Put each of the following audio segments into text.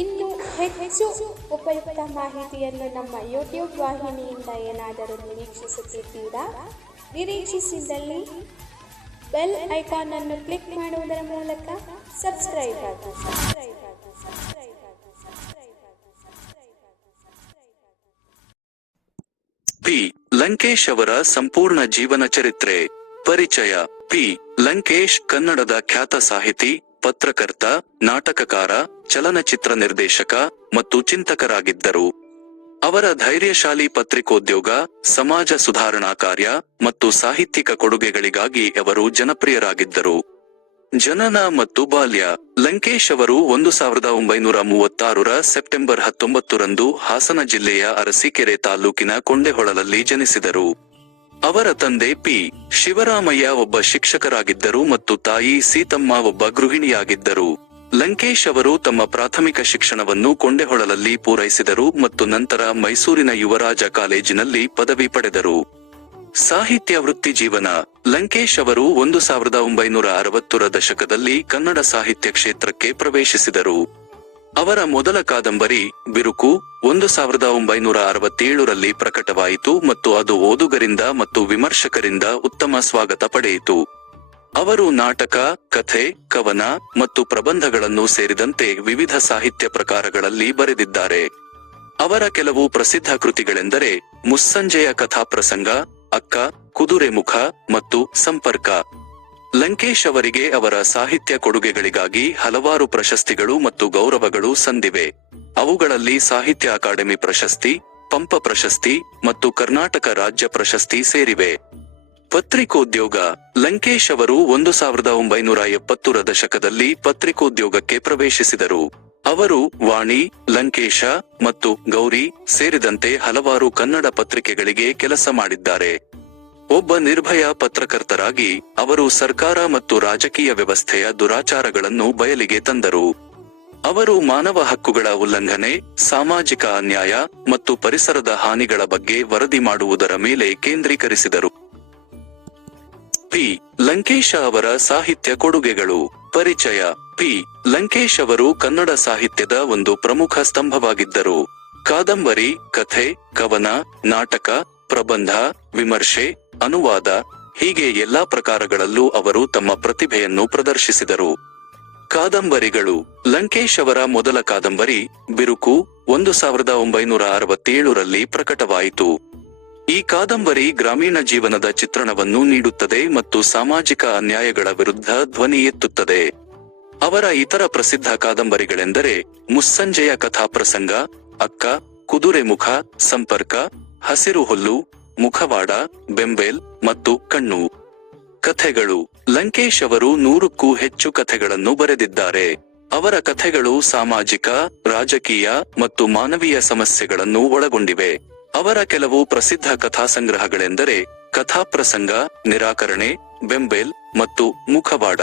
ಇನ್ನು ಹೆಚ್ಚು ಉಪಯುಕ್ತ ಮಾಹಿತಿಯನ್ನು ನಮ್ಮ ಯೂಟ್ಯೂಬ್ ವಾಹಿನಿಯಿಂದ ಏನಾದರೂ ನಿರೀಕ್ಷಿಸುತ್ತಿದ್ದೀರಾ? ನಿರೀಕ್ಷಿಸಿದಲ್ಲಿ ಬೆಲ್ ಐಕಾನ್ ಅನ್ನು ಕ್ಲಿಕ್ ಮಾಡುವುದರ ಮೂಲಕ ಆಗಿ ಆಗಿ ಆಗಿ ಆಗಿ ಸಬ್ಸ್ಕ್ರೈಬ್ ಆಗಿ. ಪಿ. ಲಂಕೇಶ್ ಅವರ ಸಂಪೂರ್ಣ ಜೀವನ ಚರಿತ್ರೆ, ಪರಿಚಯ. ಪಿ. ಲಂಕೇಶ್ ಕನ್ನಡದ ಖ್ಯಾತ ಸಾಹಿತಿ ಪತ್ರಕರ್ತ, ನಾಟಕಕಾರ, ಚಲನಚಿತ್ರ ನಿರ್ದೇಶಕ ಮತ್ತು ಚಿಂತಕರಾಗಿದ್ದರು. ಅವರ ಧೈರ್ಯಶಾಲಿ ಪತ್ರಿಕೋದ್ಯೋಗ, ಸಮಾಜ ಸುಧಾರಣಾ ಕಾರ್ಯ ಮತ್ತು ಸಾಹಿತ್ಯಿಕ ಕೊಡುಗೆಗಳಿಗಾಗಿ ಅವರು ಜನಪ್ರಿಯರಾಗಿದ್ದರು. ಜನನ ಮತ್ತು ಬಾಲ್ಯ. ಲಂಕೇಶ್ ಅವರು ಒಂದು ಸಾವಿರದ ಒಂಬೈನೂರ ಮೂವತ್ತಾರರ ಸೆಪ್ಟೆಂಬರ್ ಹತ್ತೊಂಬತ್ತರಂದು ಹಾಸನ ಜಿಲ್ಲೆಯ ಅರಸೀಕೆರೆ ತಾಲೂಕಿನ ಕೊಂಡೆಹೊಳಲಲ್ಲಿ ಜನಿಸಿದರು. ಅವರ ತಂದೆ ಪಿ. ಶಿವರಾಮಯ್ಯ ಒಬ್ಬ ಶಿಕ್ಷಕರಾಗಿದ್ದರು ಮತ್ತು ತಾಯಿ ಸೀತಮ್ಮ ಒಬ್ಬ ಗೃಹಿಣಿಯಾಗಿದ್ದರು. ಲಂಕೇಶ್ ಅವರು ತಮ್ಮ ಪ್ರಾಥಮಿಕ ಶಿಕ್ಷಣವನ್ನು ಕೊಂಡೆಹೊಳಲಲ್ಲಿ ಪೂರೈಸಿದರು ಮತ್ತು ನಂತರ ಮೈಸೂರಿನ ಯುವರಾಜ ಕಾಲೇಜಿನಲ್ಲಿ ಪದವಿ ಪಡೆದರು. ಸಾಹಿತ್ಯ ವೃತ್ತಿ ಜೀವನ. ಲಂಕೇಶ್ ಅವರು ಒಂದು ಸಾವಿರದ ಒಂಬೈನೂರ ಅರವತ್ತರ ದಶಕದಲ್ಲಿ ಕನ್ನಡ ಸಾಹಿತ್ಯ ಕ್ಷೇತ್ರಕ್ಕೆ ಪ್ರವೇಶಿಸಿದರು. ಅವರ ಮೊದಲ ಕಾದಂಬರಿ ಬಿರುಕು ಒಂದು ಸಾವಿರದ ಒಂಬೈನೂರ ಅರವತ್ತೇಳರಲ್ಲಿ ಪ್ರಕಟವಾಯಿತು ಮತ್ತು ಅದು ಓದುಗರಿಂದ ಮತ್ತು ವಿಮರ್ಶಕರಿಂದ ಉತ್ತಮ ಸ್ವಾಗತ ಪಡೆಯಿತು. ಅವರು ನಾಟಕ, ಕಥೆ, ಕವನ ಮತ್ತು ಪ್ರಬಂಧಗಳನ್ನು ಸೇರಿದಂತೆ ವಿವಿಧ ಸಾಹಿತ್ಯ ಪ್ರಕಾರಗಳಲ್ಲಿ ಬರೆದಿದ್ದಾರೆ. ಅವರ ಕೆಲವು ಪ್ರಸಿದ್ಧ ಕೃತಿಗಳೆಂದರೆ ಮುಸ್ಸಂಜೆಯ ಕಥಾಪ್ರಸಂಗ, ಅಕ್ಕ ಕುದುರೆಮುಖ ಮತ್ತು ಸಂಪರ್ಕ. ಲಂಕೇಶ್ ಅವರಿಗೆ ಅವರ ಸಾಹಿತ್ಯ ಕೊಡುಗೆಗಳಿಗಾಗಿ ಹಲವಾರು ಪ್ರಶಸ್ತಿಗಳು ಮತ್ತು ಗೌರವಗಳು ಸಂದಿವೆ. ಅವುಗಳಲ್ಲಿ ಸಾಹಿತ್ಯ ಅಕಾಡೆಮಿ ಪ್ರಶಸ್ತಿ, ಪಂಪ ಪ್ರಶಸ್ತಿ ಮತ್ತು ಕರ್ನಾಟಕ ರಾಜ್ಯ ಪ್ರಶಸ್ತಿ ಸೇರಿವೆ. ಪತ್ರಿಕೋದ್ಯೋಗ. ಲಂಕೇಶ್ ಅವರು ಒಂದು ಸಾವಿರದ ಒಂಬೈನೂರ ಎಪ್ಪತ್ತರ ದಶಕದಲ್ಲಿ ಪತ್ರಿಕೋದ್ಯೋಗಕ್ಕೆ ಪ್ರವೇಶಿಸಿದರು. ಅವರು ವಾಣಿ, ಲಂಕೇಶ ಮತ್ತು ಗೌರಿ ಸೇರಿದಂತೆ ಹಲವಾರು ಕನ್ನಡ ಪತ್ರಿಕೆಗಳಿಗೆ ಕೆಲಸ ಮಾಡಿದ್ದಾರೆ. ಒಬ್ಬ ನಿರ್ಭಯ ಪತ್ರಕರ್ತರಾಗಿ ಅವರು ಸರ್ಕಾರ ಮತ್ತು ರಾಜಕೀಯ ವ್ಯವಸ್ಥೆಯ ದುರಾಚಾರಗಳನ್ನು ಬಯಲಿಗೆ ತಂದರು. ಅವರು ಮಾನವ ಹಕ್ಕುಗಳ ಉಲ್ಲಂಘನೆ, ಸಾಮಾಜಿಕ ಅನ್ಯಾಯ ಮತ್ತು ಪರಿಸರದ ಹಾನಿಗಳ ಬಗ್ಗೆ ವರದಿ ಮಾಡುವುದರ ಮೇಲೆ ಕೇಂದ್ರೀಕರಿಸಿದರು. ಪಿ. ಲಂಕೇಶ ಅವರ ಸಾಹಿತ್ಯ ಕೊಡುಗೆಗಳು. ಪರಿಚಯ. ಪಿ. ಲಂಕೇಶ್ ಅವರು ಕನ್ನಡ ಸಾಹಿತ್ಯದ ಒಂದು ಪ್ರಮುಖ ಸ್ತಂಭವಾಗಿದ್ದರು. ಕಾದಂಬರಿ, ಕಥೆ, ಕವನ, ನಾಟಕ ಪ್ರಬಂಧ, ವಿಮರ್ಶೆ, ಅನುವಾದ ಹೀಗೆ ಎಲ್ಲಾ ಪ್ರಕಾರಗಳಲ್ಲೂ ಅವರು ತಮ್ಮ ಪ್ರತಿಭೆಯನ್ನು ಪ್ರದರ್ಶಿಸಿದರು. ಕಾದಂಬರಿಗಳು. ಲಂಕೇಶ್ ಅವರ ಮೊದಲ ಕಾದಂಬರಿ ಬಿರುಕು ಒಂದು ಸಾವಿರದ ಒಂಬೈನೂರ ಅರವತ್ತೇಳರಲ್ಲಿ ಪ್ರಕಟವಾಯಿತು. ಈ ಕಾದಂಬರಿ ಗ್ರಾಮೀಣ ಜೀವನದ ಚಿತ್ರಣವನ್ನು ನೀಡುತ್ತದೆ ಮತ್ತು ಸಾಮಾಜಿಕ ಅನ್ಯಾಯಗಳ ವಿರುದ್ಧ ಧ್ವನಿ ಎತ್ತುತ್ತದೆ. ಅವರ ಇತರ ಪ್ರಸಿದ್ಧ ಕಾದಂಬರಿಗಳೆಂದರೆ ಮುಸ್ಸಂಜೆಯ ಕಥಾಪ್ರಸಂಗ, ಅಕ್ಕ, ಕುದುರೆಮುಖ, ಸಂಪರ್ಕ ಹಸಿರು ಹುಲ್ಲು, ಮುಖವಾಡ, ಬೆಂಬೆಲ್ ಮತ್ತು ಕಣ್ಣು. ಕಥೆಗಳು. ಲಂಕೇಶ್ ಅವರು ನೂರಕ್ಕೂ ಹೆಚ್ಚು ಕಥೆಗಳನ್ನು ಬರೆದಿದ್ದಾರೆ. ಅವರ ಕಥೆಗಳು ಸಾಮಾಜಿಕ, ರಾಜಕೀಯ ಮತ್ತು ಮಾನವೀಯ ಸಮಸ್ಯೆಗಳನ್ನು ಒಳಗೊಂಡಿವೆ. ಅವರ ಕೆಲವು ಪ್ರಸಿದ್ಧ ಕಥಾಸಂಗ್ರಹಗಳೆಂದರೆ ಕಥಾಪ್ರಸಂಗ ನಿರಾಕರಣೆ, ಬೆಂಬೆಲ್ ಮತ್ತು ಮುಖವಾಡ.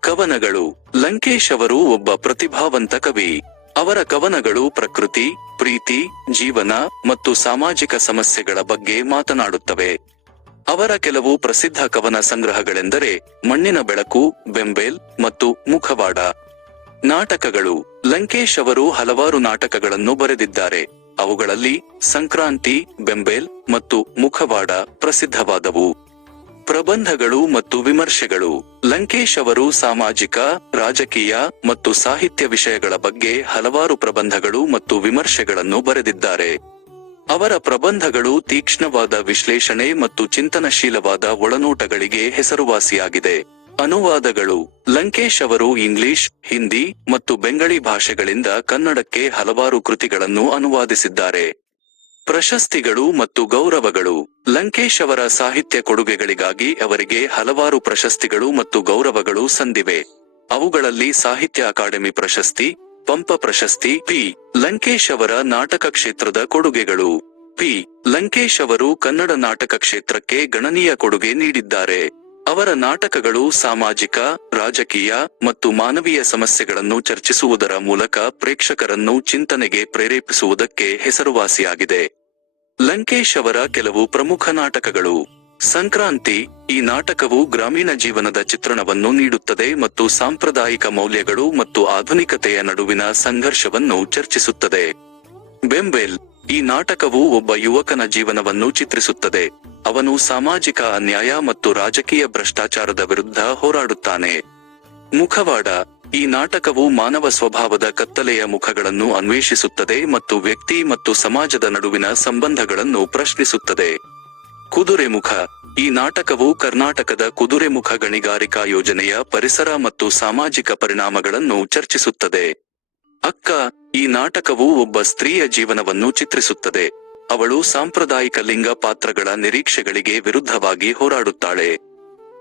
ಕವನಗಳು. ಲಂಕೇಶ್ ಅವರು ಒಬ್ಬ ಪ್ರತಿಭಾವಂತ ಕವಿ. ಅವರ ಕವನಗಳು ಪ್ರಕೃತಿ, ಪ್ರೀತಿ, ಜೀವನ ಮತ್ತು ಸಾಮಾಜಿಕ ಸಮಸ್ಯೆಗಳ ಬಗ್ಗೆ ಮಾತನಾಡುತ್ತವೆ. ಅವರ ಕೆಲವು ಪ್ರಸಿದ್ಧ ಕವನ ಸಂಗ್ರಹಗಳೆಂದರೆ ಮಣ್ಣಿನ ಬೆಳಕು, ಬೆಂಬೇಲ್ ಮತ್ತು ಮುಖವಾಡ. ನಾಟಕಗಳು. ಲಂಕೇಶ್ ಅವರು ಹಲವಾರು ನಾಟಕಗಳನ್ನು ಬರೆದಿದ್ದಾರೆ. ಅವುಗಳಲ್ಲಿ ಸಂಕ್ರಾಂತಿ, ಬೆಂಬೇಲ್ ಮತ್ತು ಮುಖವಾಡ ಪ್ರಸಿದ್ಧವಾದವು. ಪ್ರಬಂಧಗಳು ಮತ್ತು ವಿಮರ್ಶೆಗಳು. ಲಂಕೇಶ್ ಅವರು ಸಾಮಾಜಿಕ, ರಾಜಕೀಯ ಮತ್ತು ಸಾಹಿತ್ಯ ವಿಷಯಗಳ ಬಗ್ಗೆ ಹಲವಾರು ಪ್ರಬಂಧಗಳು ಮತ್ತು ವಿಮರ್ಶೆಗಳನ್ನು ಬರೆದಿದ್ದಾರೆ. ಅವರ ಪ್ರಬಂಧಗಳು ತೀಕ್ಷ್ಣವಾದ ವಿಶ್ಲೇಷಣೆ ಮತ್ತು ಚಿಂತನಶೀಲವಾದ ಒಳನೋಟಗಳಿಗೆ ಹೆಸರುವಾಸಿಯಾಗಿದೆ. ಅನುವಾದಗಳು. ಲಂಕೇಶ್ ಅವರು ಇಂಗ್ಲಿಷ್, ಹಿಂದಿ ಮತ್ತು ಬೆಂಗಳಿ ಭಾಷೆಗಳಿಂದ ಕನ್ನಡಕ್ಕೆ ಹಲವಾರು ಕೃತಿಗಳನ್ನು ಅನುವಾದಿಸಿದ್ದಾರೆ. ಪ್ರಶಸ್ತಿಗಳು ಮತ್ತು ಗೌರವಗಳು. ಲಂಕೇಶ್ ಅವರ ಸಾಹಿತ್ಯ ಕೊಡುಗೆಗಳಿಗಾಗಿ ಅವರಿಗೆ ಹಲವಾರು ಪ್ರಶಸ್ತಿಗಳು ಮತ್ತು ಗೌರವಗಳು ಸಂದಿವೆ. ಅವುಗಳಲ್ಲಿ ಸಾಹಿತ್ಯ ಅಕಾಡೆಮಿ ಪ್ರಶಸ್ತಿ, ಪಂಪ ಪ್ರಶಸ್ತಿ, ಪಿ. ಲಂಕೇಶ್ ಅವರ ನಾಟಕ ಕ್ಷೇತ್ರದ ಕೊಡುಗೆಗಳು. ಪಿ. ಲಂಕೇಶ್ ಅವರು ಕನ್ನಡ ನಾಟಕ ಕ್ಷೇತ್ರಕ್ಕೆ ಗಣನೀಯ ಕೊಡುಗೆ ನೀಡಿದ್ದಾರೆ. ಅವರ ನಾಟಕಗಳು ಸಾಮಾಜಿಕ, ರಾಜಕೀಯ ಮತ್ತು ಮಾನವೀಯ ಸಮಸ್ಯೆಗಳನ್ನು ಚರ್ಚಿಸುವುದರ ಮೂಲಕ ಪ್ರೇಕ್ಷಕರನ್ನು ಚಿಂತನೆಗೆ ಪ್ರೇರೇಪಿಸುವುದಕ್ಕೆ ಹೆಸರುವಾಸಿಯಾಗಿದೆ. ಲಂಕೇಶ್ ಅವರ ಕೆಲವು ಪ್ರಮುಖ ನಾಟಕಗಳು. ಸಂಕ್ರಾಂತಿ ಈ ನಾಟಕವು ಗ್ರಾಮೀಣ ಜೀವನದ ಚಿತ್ರಣವನ್ನು ನೀಡುತ್ತದೆ ಮತ್ತು ಸಾಂಪ್ರದಾಯಿಕ ಮೌಲ್ಯಗಳು ಮತ್ತು ಆಧುನಿಕತೆಯ ನಡುವಿನ ಸಂಘರ್ಷವನ್ನು ಚರ್ಚಿಸುತ್ತದೆ. ಬೆಂಬೆಲ್ ಈ ನಾಟಕವು ಒಬ್ಬ ಯುವಕನ ಜೀವನವನ್ನು ಚಿತ್ರಿಸುತ್ತದೆ. ಅವನು ಸಾಮಾಜಿಕ ಅನ್ಯಾಯ ಮತ್ತು ರಾಜಕೀಯ ಭ್ರಷ್ಟಾಚಾರದ ವಿರುದ್ಧ ಹೋರಾಡುತ್ತಾನೆ. ಮುಖವಾಡ ಈ ನಾಟಕವು ಮಾನವ ಸ್ವಭಾವದ ಕತ್ತಲೆಯ ಮುಖಗಳನ್ನು ಅನ್ವೇಷಿಸುತ್ತದೆ ಮತ್ತು ವ್ಯಕ್ತಿ ಮತ್ತು ಸಮಾಜದ ನಡುವಿನ ಸಂಬಂಧಗಳನ್ನು ಪ್ರಶ್ನಿಸುತ್ತದೆ. ಕುದುರೆಮುಖ. ಈ ನಾಟಕವು ಕರ್ನಾಟಕದ ಕುದುರೆಮುಖ ಗಣಿಗಾರಿಕಾ ಯೋಜನೆಯ ಪರಿಸರ ಮತ್ತು ಸಾಮಾಜಿಕ ಪರಿಣಾಮಗಳನ್ನು ಚರ್ಚಿಸುತ್ತದೆ. ಅಕ್ಕ. ಈ ನಾಟಕವು ಒಬ್ಬ ಸ್ತ್ರೀಯ ಜೀವನವನ್ನು ಚಿತ್ರಿಸುತ್ತದೆ. ಅವಳು ಸಾಂಪ್ರದಾಯಿಕ ಲಿಂಗ ಪಾತ್ರಗಳ ನಿರೀಕ್ಷೆಗಳಿಗೆ ವಿರುದ್ಧವಾಗಿ ಹೋರಾಡುತ್ತಾಳೆ.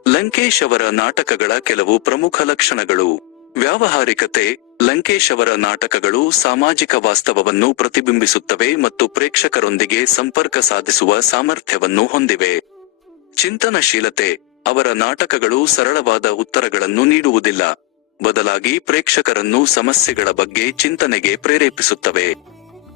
ಲಂಕೇಶ್ ಅವರ ನಾಟಕಗಳ ಕೆಲವು ಪ್ರಮುಖ ಲಕ್ಷಣಗಳು. ವ್ಯಾವಹಾರಿಕತೆ, ಲಂಕೇಶ್ ಅವರ ನಾಟಕಗಳು ಸಾಮಾಜಿಕ ವಾಸ್ತವವನ್ನು ಪ್ರತಿಬಿಂಬಿಸುತ್ತವೆ ಮತ್ತು ಪ್ರೇಕ್ಷಕರೊಂದಿಗೆ ಸಂಪರ್ಕ ಸಾಧಿಸುವ ಸಾಮರ್ಥ್ಯವನ್ನು ಹೊಂದಿವೆ. ಚಿಂತನಶೀಲತೆ, ಅವರ ನಾಟಕಗಳು ಸರಳವಾದ ಉತ್ತರಗಳನ್ನು ನೀಡುವುದಿಲ್ಲ. ಬದಲಾಗಿ ಪ್ರೇಕ್ಷಕರನ್ನು ಸಮಸ್ಯೆಗಳ ಬಗ್ಗೆ ಚಿಂತನೆಗೆ ಪ್ರೇರೇಪಿಸುತ್ತವೆ.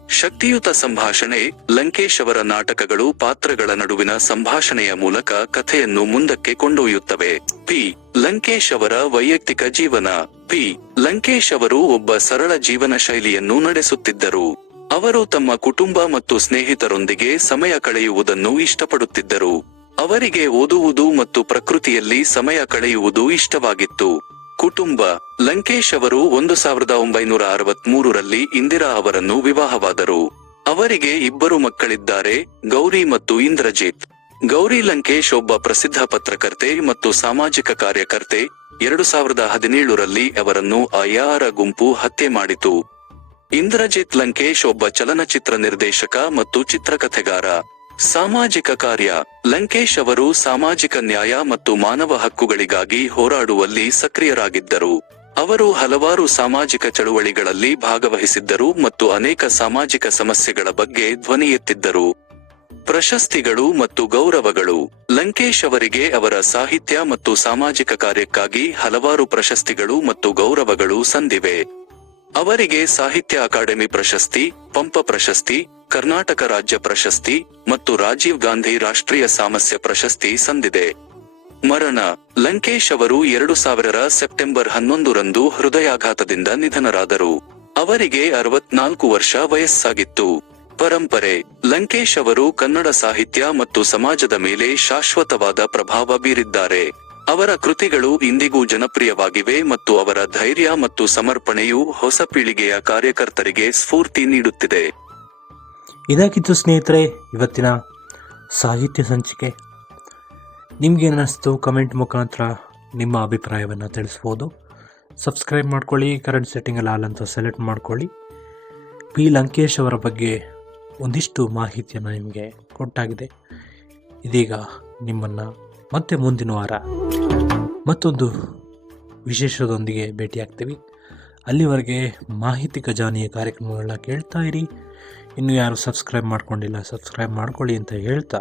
ಶಕ್ತಿಯುತ ಸಂಭಾಷಣೆ ಲಂಕೇಶ್ ಅವರ ನಾಟಕಗಳು ಪಾತ್ರಗಳ ನಡುವಿನ ಸಂಭಾಷಣೆಯ ಮೂಲಕ ಕಥೆಯನ್ನು ಮುಂದಕ್ಕೆ ಕೊಂಡೊಯ್ಯುತ್ತವೆ. ಪಿ. ಲಂಕೇಶ್ ಅವರ ವೈಯಕ್ತಿಕ ಜೀವನ. ಪಿ. ಲಂಕೇಶ್ ಅವರು ಒಬ್ಬ ಸರಳ ಜೀವನ ಶೈಲಿಯನ್ನು ನಡೆಸುತ್ತಿದ್ದರು. ಅವರು ತಮ್ಮ ಕುಟುಂಬ ಮತ್ತು ಸ್ನೇಹಿತರೊಂದಿಗೆ ಸಮಯ ಕಳೆಯುವುದನ್ನು ಇಷ್ಟಪಡುತ್ತಿದ್ದರು. ಅವರಿಗೆ ಓದುವುದು ಮತ್ತು ಪ್ರಕೃತಿಯಲ್ಲಿ ಸಮಯ ಕಳೆಯುವುದು ಇಷ್ಟವಾಗಿತ್ತು. ಕುಟುಂಬ. ಲಂಕೇಶ್ ಅವರು ಒಂದು ಸಾವಿರದ ಒಂಬೈನೂರ ಅರವತ್ಮೂರರಲ್ಲಿ ಇಂದಿರಾ ಅವರನ್ನು ವಿವಾಹವಾದರು. ಅವರಿಗೆ ಇಬ್ಬರು ಮಕ್ಕಳಿದ್ದಾರೆ, ಗೌರಿ ಮತ್ತು ಇಂದ್ರಜಿತ್. ಗೌರಿ ಲಂಕೇಶ್ ಒಬ್ಬ ಪ್ರಸಿದ್ಧ ಪತ್ರಕರ್ತೆ ಮತ್ತು ಸಾಮಾಜಿಕ ಕಾರ್ಯಕರ್ತೆ. ಎರಡು ಸಾವಿರದ ಹದಿನೇಳರಲ್ಲಿ ಅವರನ್ನು ಅಯಾರ ಗುಂಪು ಹತ್ಯೆ ಮಾಡಿತು. ಇಂದ್ರಜಿತ್ ಲಂಕೇಶ್ ಒಬ್ಬ ಚಲನಚಿತ್ರ ನಿರ್ದೇಶಕ ಮತ್ತು ಚಿತ್ರಕಥೆಗಾರ. ಸಾಮಾಜಿಕ ಕಾರ್ಯ. ಲಂಕೇಶ್ ಅವರು ಸಾಮಾಜಿಕ ನ್ಯಾಯ ಮತ್ತು ಮಾನವ ಹಕ್ಕುಗಳಿಗಾಗಿ ಹೋರಾಡುವಲ್ಲಿ ಸಕ್ರಿಯರಾಗಿದ್ದರು. ಅವರು ಹಲವಾರು ಸಾಮಾಜಿಕ ಚಳುವಳಿಗಳಲ್ಲಿ ಭಾಗವಹಿಸಿದ್ದರು ಮತ್ತು ಅನೇಕ ಸಾಮಾಜಿಕ ಸಮಸ್ಯೆಗಳ ಬಗ್ಗೆ ಧ್ವನಿ ಎತ್ತಿದ್ದರು. ಪ್ರಶಸ್ತಿಗಳು ಮತ್ತು ಗೌರವಗಳು. ಲಂಕೇಶ್ ಅವರಿಗೆ ಅವರ ಸಾಹಿತ್ಯ ಮತ್ತು ಸಾಮಾಜಿಕ ಕಾರ್ಯಕ್ಕಾಗಿ ಹಲವಾರು ಪ್ರಶಸ್ತಿಗಳು ಮತ್ತು ಗೌರವಗಳು ಸಂದಿವೆ. ಅವರಿಗೆ ಸಾಹಿತ್ಯ ಅಕಾಡೆಮಿ ಪ್ರಶಸ್ತಿ, ಪಂಪ ಪ್ರಶಸ್ತಿ ಕರ್ನಾಟಕ ರಾಜ್ಯ ಪ್ರಶಸ್ತಿ ಮತ್ತು ರಾಜೀವ್ ಗಾಂಧಿ ರಾಷ್ಟ್ರೀಯ ಸಾಮಸ್ಯ ಪ್ರಶಸ್ತಿ ಸಂದಿದೆ. ಮರಣ. ಲಂಕೇಶ್ ಅವರು ಎರಡು ಸಾವಿರರ ಸೆಪ್ಟೆಂಬರ್ ಹನ್ನೊಂದರಂದು ಹೃದಯಾಘಾತದಿಂದ ನಿಧನರಾದರು. ಅವರಿಗೆ ಅರವತ್ನಾಲ್ಕು ವರ್ಷ ವಯಸ್ಸಾಗಿತ್ತು. ಪರಂಪರೆ. ಲಂಕೇಶ್ ಅವರು ಕನ್ನಡ ಸಾಹಿತ್ಯ ಮತ್ತು ಸಮಾಜದ ಮೇಲೆ ಶಾಶ್ವತವಾದ ಪ್ರಭಾವ ಬೀರಿದ್ದಾರೆ. ಅವರ ಕೃತಿಗಳು ಇಂದಿಗೂ ಜನಪ್ರಿಯವಾಗಿವೆ ಮತ್ತು ಅವರ ಧೈರ್ಯ ಮತ್ತು ಸಮರ್ಪಣೆಯು ಹೊಸ ಪೀಳಿಗೆಯ ಕಾರ್ಯಕರ್ತರಿಗೆ ಸ್ಫೂರ್ತಿ ನೀಡುತ್ತಿದೆ. ಇದಾಗಿತ್ತು ಸ್ನೇಹಿತರೆ, ಇವತ್ತಿನ ಸಾಹಿತ್ಯ ಸಂಚಿಕೆ. ನಿಮಗೇನಿಸ್ತು ಕಮೆಂಟ್ ಮುಖಾಂತರ ನಿಮ್ಮ ಅಭಿಪ್ರಾಯವನ್ನು ತಿಳಿಸ್ಬೋದು. ಸಬ್ಸ್ಕ್ರೈಬ್ ಮಾಡ್ಕೊಳ್ಳಿ ಕರೆಂಟ್ ಸೆಟ್ಟಿಂಗಲ್ಲಿ ಆಲ್ ಅಂತ ಸೆಲೆಕ್ಟ್ ಮಾಡ್ಕೊಳ್ಳಿ. ಪಿ ಲಂಕೇಶ್ ಅವರ ಬಗ್ಗೆ ಒಂದಿಷ್ಟು ಮಾಹಿತಿಯನ್ನು ನಿಮಗೆ ಕೊಟ್ಟಾಗಿದೆ. ಇದೀಗ ನಿಮ್ಮನ್ನು ಮತ್ತೆ ಮುಂದಿನ ವಾರ ಮತ್ತೊಂದು ವಿಶೇಷದೊಂದಿಗೆ ಭೇಟಿಯಾಗ್ತೀವಿ. ಅಲ್ಲಿವರೆಗೆ ಮಾಹಿತಿ ಖಜಾನೆಯ ಕಾರ್ಯಕ್ರಮಗಳನ್ನ ಕೇಳ್ತಾ ಇರಿ. ಇನ್ನೂ ಯಾರು ಸಬ್ಸ್ಕ್ರೈಬ್ ಮಾಡ್ಕೊಂಡಿಲ್ಲ ಸಬ್ಸ್ಕ್ರೈಬ್ ಮಾಡ್ಕೊಳ್ಳಿ ಅಂತ ಹೇಳ್ತಾ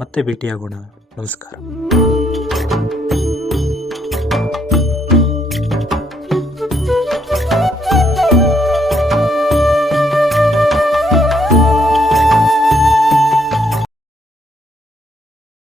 ಮತ್ತೆ ಭೇಟಿಯಾಗೋಣ. ನಮಸ್ಕಾರ.